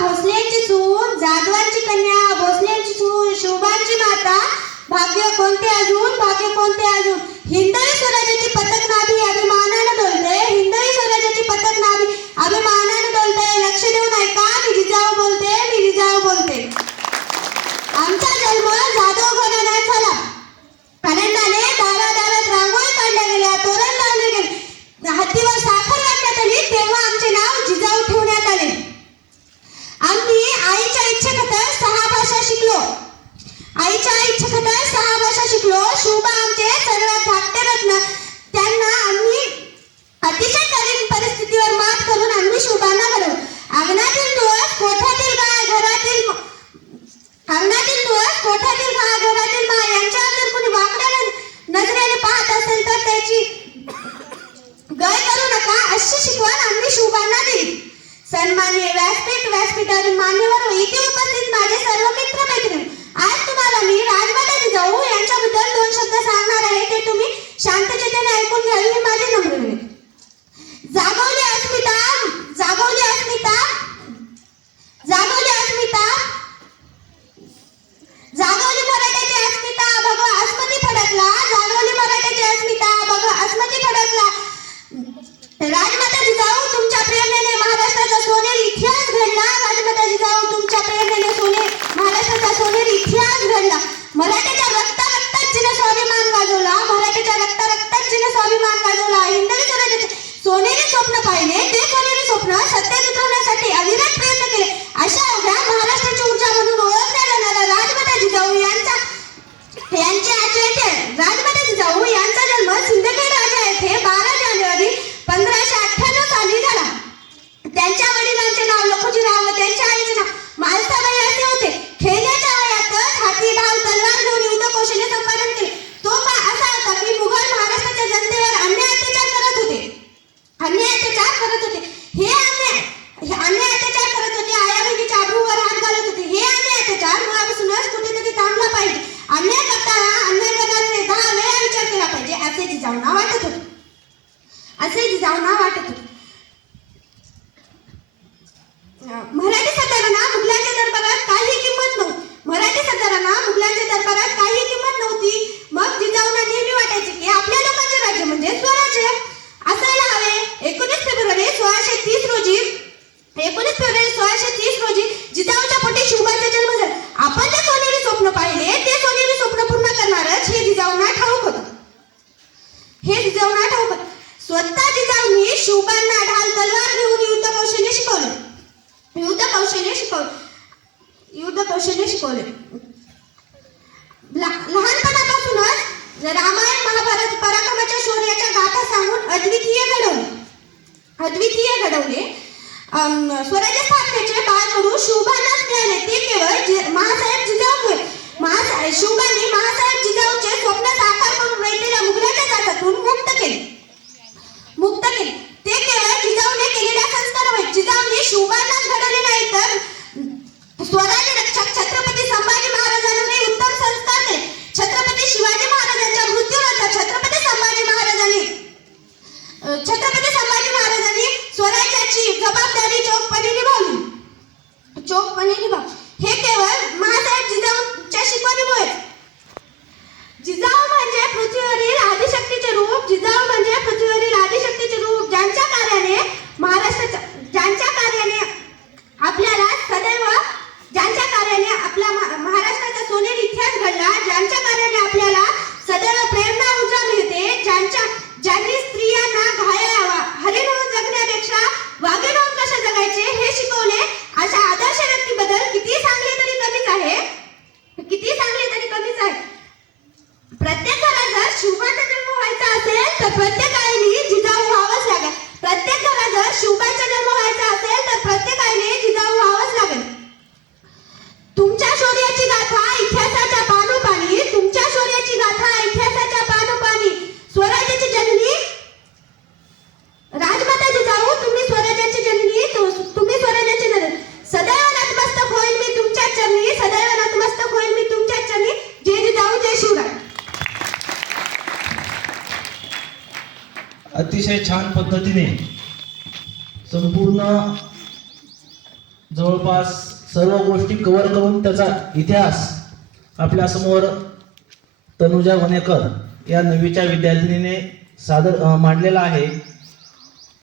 भोसलेंची सून, जाधवांची कन्या, भोसलेंची सून, शिवबांची माता, भाग्य कोणते अजून, भाग्य कोणते अजून. हिंदवी स्वराज्याची पताक नाभी अभिमानानं डोलते, हिंदवी स्वराज्याची पताक नाभी अभिमानानं डोलते. लक्ष देऊन ऐका, मी जिजाऊ बोलते, मी जिजाऊ बोलते. आमचा जन्म जाधव घराण्यात झाला. आनंदाने दारादारात रांगोळी काढल्या गेल्या, तोरण लावले गेले, हत्तीवर साखर वाटण्यात आली, तेव्हा आमचे नाव जिजाऊ ठेवण्यात आले. आम्ही आईच्या इच्छेखातर 6 भाषा शिकलो. आईच्या इच्छेखातर 6 भाषा शिकलो. शिवबा आमचे सर्वात धाकटे रत्न. त्यांना आम्ही अतिशय कठीण परिस्थितीवर मात करून आम्ही शिवबांना घडवलं. अंगणातील तुळस, कोठ्यातील गाय, घरातील अंगणातील तुळस, कोठ्यातील गाय, घरातील माय यांच्यावर जर कोणी वाकड्या नजरेने पाहत असेल तर त्याची गय करू नका, अशी शिकवण आम्ही शिवबांना दिली. सन्माननीय व्यासपीठ, व्यासपीठावरील मान्यवर व इथे उपस्थित माझे सर्व मित्र मैत्रिणी, आज तुम्हाला मी राजमाता जिजाऊ यांच्याबद्दल 2 शब्द सांगणार आहे. ते तुम्ही शांतचित्ताने ऐकून घ्यावे ही माझी नम्र विनंती. जागवली अस्मिता, जागवली अस्मिता, जागवली अस्मिता, जागवली मराठ्याची अस्मिता, भगवा अस्मती फडकला, जागवली मराठ्याची अस्मिता, भगवा अस्मती फडकला. राजमाता जिजाऊ तुमच्या प्रेरणेने महाराष्ट्राचा सोनेरी इतिहास घडला. राजमाता जिजाऊ तुमच्या प्रेरणेने महाराष्ट्राचा सोनेरी इतिहास घडला. मराठ्याच्या रक्तात जिने स्वाभिमान गाजवला, मराठ्याच्या रक्तात जिने स्वाभिमान गाजवला. हिंदवी स्वराज्याचे सोनेरी स्वप्न पाहिले, ते सोनेरी स्वप्न सत्यात उतरवण्यासाठी अविरत प्रयत्न केले. अशा अवघ्या महाराष्ट्राची ऊर्जा म्हणून ओळखल्या जाणाऱ्या राजमाता जिजाऊ यांचे आचरण. राजमाता जिजाऊ यांचा जन्म सिंदखेड राजा येथे 12 जानेवारी 1598 साली झाला. त्यांच्या वडिलांचे नाव लखोजीराव व त्यांच्या आईचे नाव मालसाबाई असे होते. खेळण्याच्या वयातच हाती, ढाल, तलवार घेऊन युद्ध कौशल्य संपादन केले. तो काळ असा होता की मुघल महाराष्ट्राच्या जनतेवर अन्याय अत्याचार करत होते. हे अन्याय अत्याचार करत होते. आया बहिणीच्या अब्रूवर हात घालत होते. हे अन्याय अत्याचार मुळापासूनच कुठेतरी थांबला पाहिजे. अन्याय करणाऱ्याने 10 वेळा विचार केला पाहिजे, असे जिजाऊंना वाटत होते. मराठी सरदारांना मुघलांच्या दरबारात काही किंमत नव्हती. मग जिजाऊंना नेहमी वाटायचे की आपल्या लोकांचे राज्य म्हणजे स्वराज्य असायला हवे. 19 फेब्रुवारी 1630 रोजी जिजाऊच्या पोटी शिवबाचा जन्म झाला. आपण जे सोनेरी स्वप्न पाहिले, ते सोनेरी स्वप्न पूर्ण करणारच हे जिजाऊंना ठाऊक होतं. स्वतः जिजाऊंनी शिवबांना ढाल, तलवार घेऊन युद्ध कौशल्य शिकवले. लहानपणापासूनच रामायण, महाभारत, पराक्रमाच्या शौर्याच्या गाथा सांगून अद्वितीय घडवले. स्वराज्य स्थापनेचे बाळकडू शिवबांनाच मिळाले. ते केवळ महासाहेब जिजाऊमुळे. शिवबांनी महासाहेब जिजाऊचे स्वप्न साकार करून रयतेला मुघलाच्या जाचातून मुक्त केले. ते केवळ जिजाऊने केलेल्या संस्कारामुळे. जिजाऊने शिवबांनाच घडवले नाही तर स्वराज्य रक्षक छत्रपती संभाजी महाराजांनी उत्तम संस्कार केले. छत्रपती शिवाजी महाराजांच्या मृत्यूनंतर छत्रपती महाराजांनी स्वराज्याची जबाबदारी चोखपणे निभावली. हे केवळ महासाहेब जिजाऊंच्या शिकवणीमुळे. जिजाऊ म्हणजे पृथ्वीवरील आदिशक्तीचे रूप. ज्यांच्या कार्याने आपल्या महाराष्ट्राचा सोनेरी इतिहास घडला, ज्यांच्या कार्याने आपल्याला सदैव प्रेरणा, ऊर्जा मिळते, ज्यांनी स्त्रियांना घायल हरिण होऊन जगण्यापेक्षा वाघीण होऊन कसे जगायचे हे शिकवले, अशा आदर्श व्यक्तीबद्दल किती सांगले तरी कमीच आहे. प्रत्येक घरात जर शिवबाचा जन्म व्हायचा असेल तर प्रत्येक आईने जिजाऊ व्हावंच लागेल. तुमच्या शौर्याची गाथा इतिहासाच्या पानोपानी, स्वराज्याची जननी राजमाता जिजाऊ, तुम्ही स्वराज्याची जननी, तुम्ही स्वराज्याची जननी. सदैव नतमस्तक होईल मी तुमच्या चरणी. जय जिजाऊ, जय शिवराय. अतिशय छान पद्धतीने संपूर्ण जवळपास सर्व गोष्टी कव्हर करून त्याचा इतिहास आपल्यासमोर तनुजा वनेकर या 9वीच्या विद्यार्थिनीने मांडलेला आहे.